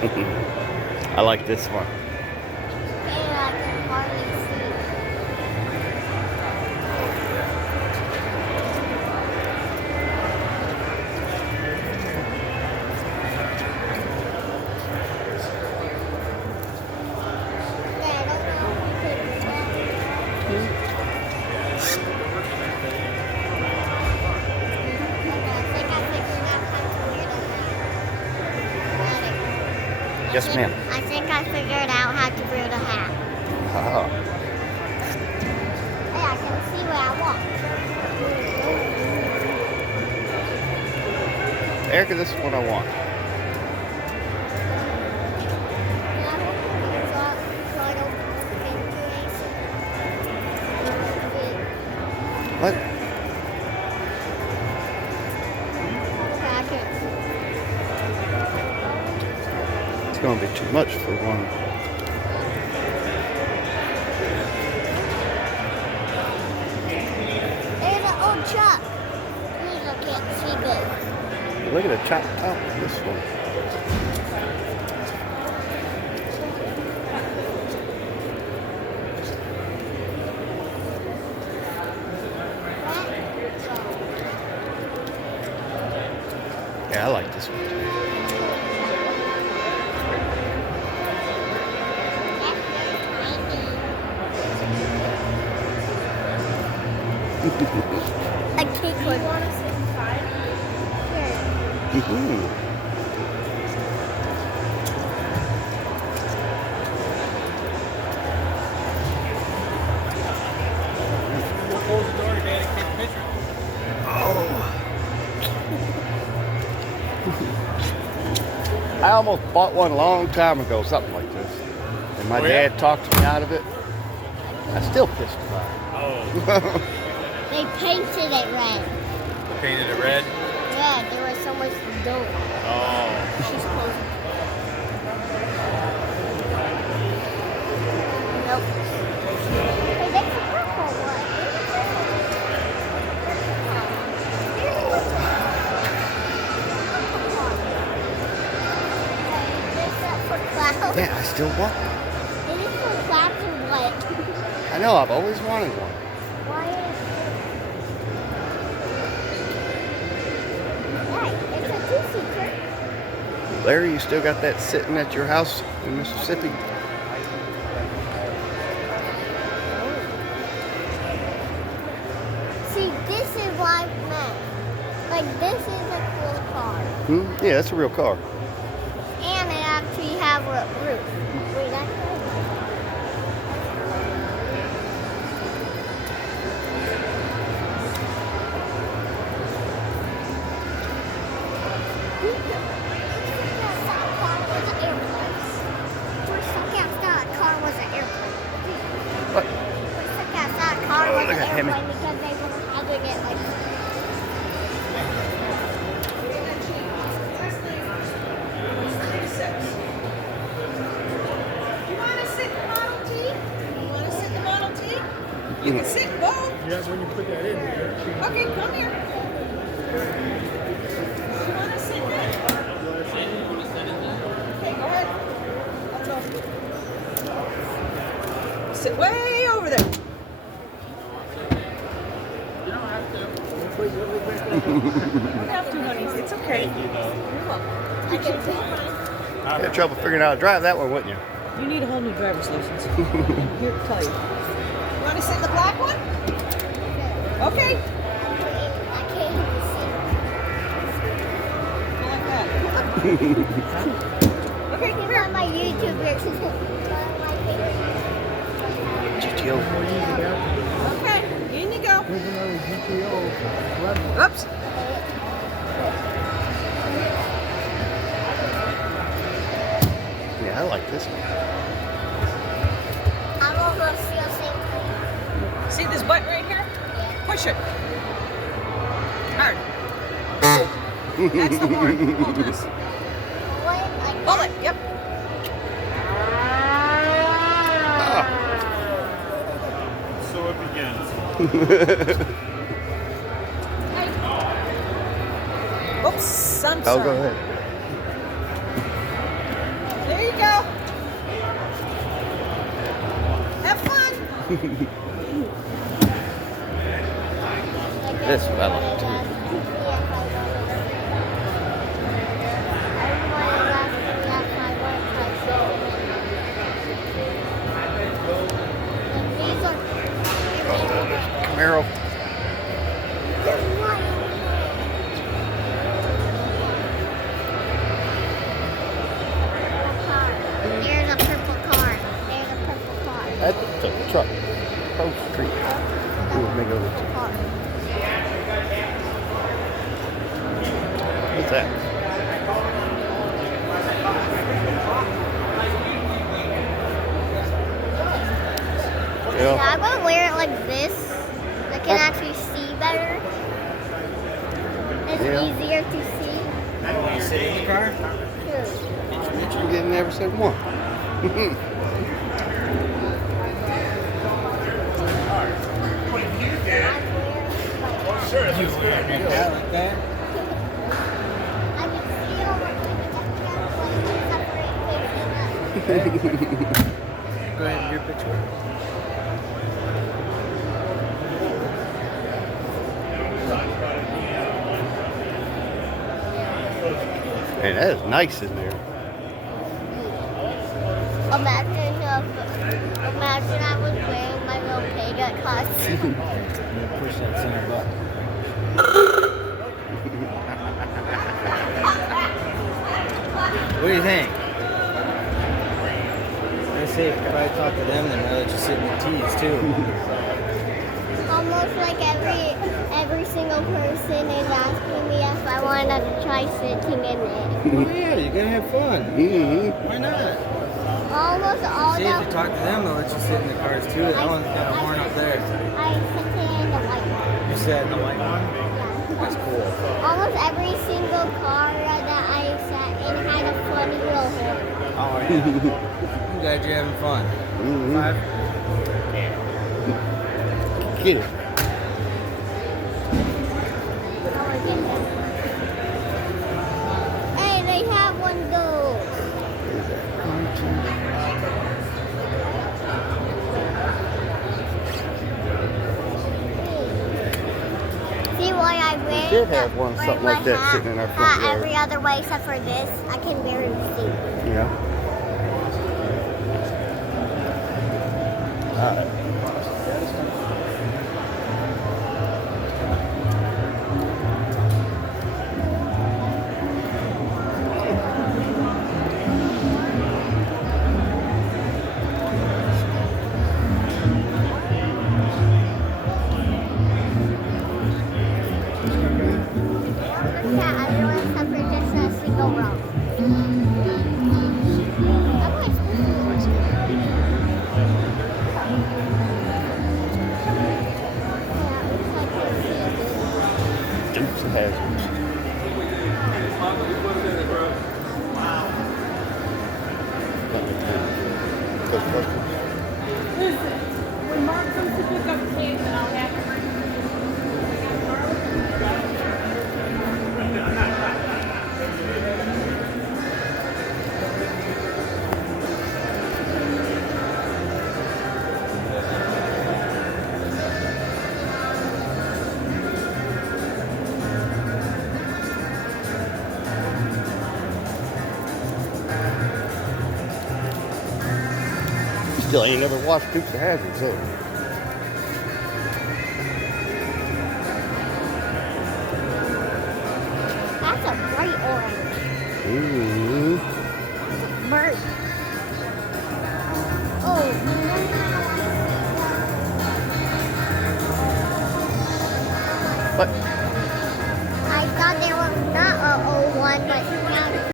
I like this one. And I can hardly see. Yeah, I don't know if you could do that. Okay, I think I figured out how to wear the hat. Yes, ma'am. I think I figured out how to wear the hat. Ah. Hey, I can see where I want. Erica, this is what I want. What? It's going to be too much for one. There's an old truck. Please, I can't see good. Look at the chop top of this one. Yeah, I like this one. A cake one. Want to sit inside? We'll close the door, Daddy. Take a picture. I almost bought one a long time ago, something like this. And my Oh, yeah? dad talked me out of it. I still pissed about Oh, They painted it red. painted it red. Red. There was so much dough. Oh, She's closing. Nope. Hey, that's a purple one. Clouds. Yeah, I still want one. It is for clouds and what? I know, I've always wanted one. Why is it? Right, it's a two-seater. Larry, you still got that sitting at your house in Mississippi? See, this is what I meant. Like, this is a cool car. Yeah, that's a real car. And it actually have a roof. Wait, that's right. What? Car was Look an at him. airplane because they were having it like. You want to sit in the Model T? You want to sit in the Model T? You can sit in both. yeah, when you put that in there. Okay, come here. You want to sit there? Okay, go ahead. I'll go. Sit way over there. You don't have to. You don't have to, honey. It's okay. You're welcome. I can see mine. You had trouble figuring out how to drive that one, wouldn't you? You need a whole new driver's license. Here to tell you. You want to sit in the black one? Okay. I can't even Go like that. Okay, see. come It's here. on my YouTube version. One of my favorites. GTO. Okay, in you go. Here's another GTO. Oops. Yeah, I like this one. I'm almost still saying See this button right here? Push it. Hard. That's the horn. Almost. Pull it. Yep. So it begins. Oops. I'm Oh, sorry. go ahead. This fella, too. Camaro. There's a purple car. There's a purple car. That's a truck. Crow Street. Ooh, let me go with you. What's that? Yeah, Yeah. I'm gonna wear it like this. I can actually see better. It's Yeah. easier to see. Want to sit in the car? Too. I'm getting every single one. Sure. You wear that like that? I can see over separate faces. Go ahead, your picture. And that is nice in there. Imagine I was wearing my little pig costume. Push that center button. What do you think? They say if I talk to them, then they'll let you sit in the T's too. Almost like every single person is asking me if I wanted to try sitting in it. Oh yeah, you're gonna have fun. Mm-hmm. Why not? Almost all See, if you talk to them, they'll let you sit in the cars too. That one's kind of worn up there. I sit in the white one. You sat in the white one? Yeah. That's cool. Almost every single car that I sat in had a funny little horn. Oh yeah. I'm glad you're having fun. Mm-hmm. 5. Get it. Hey, they have one of those. See why I wear did have one, something like that sitting in our front yard. every other way except for this. I can barely see. Yeah. All right. Yeah, everyone except for just a single row. Dukes of Hazzards. When Mark comes to pick up kids, and I'll have to bring Still ain't never watched Dukes of Hazzard, so. That's a bright orange. Mm-hmm. Bird. Oh. But I thought they were not a 01, but now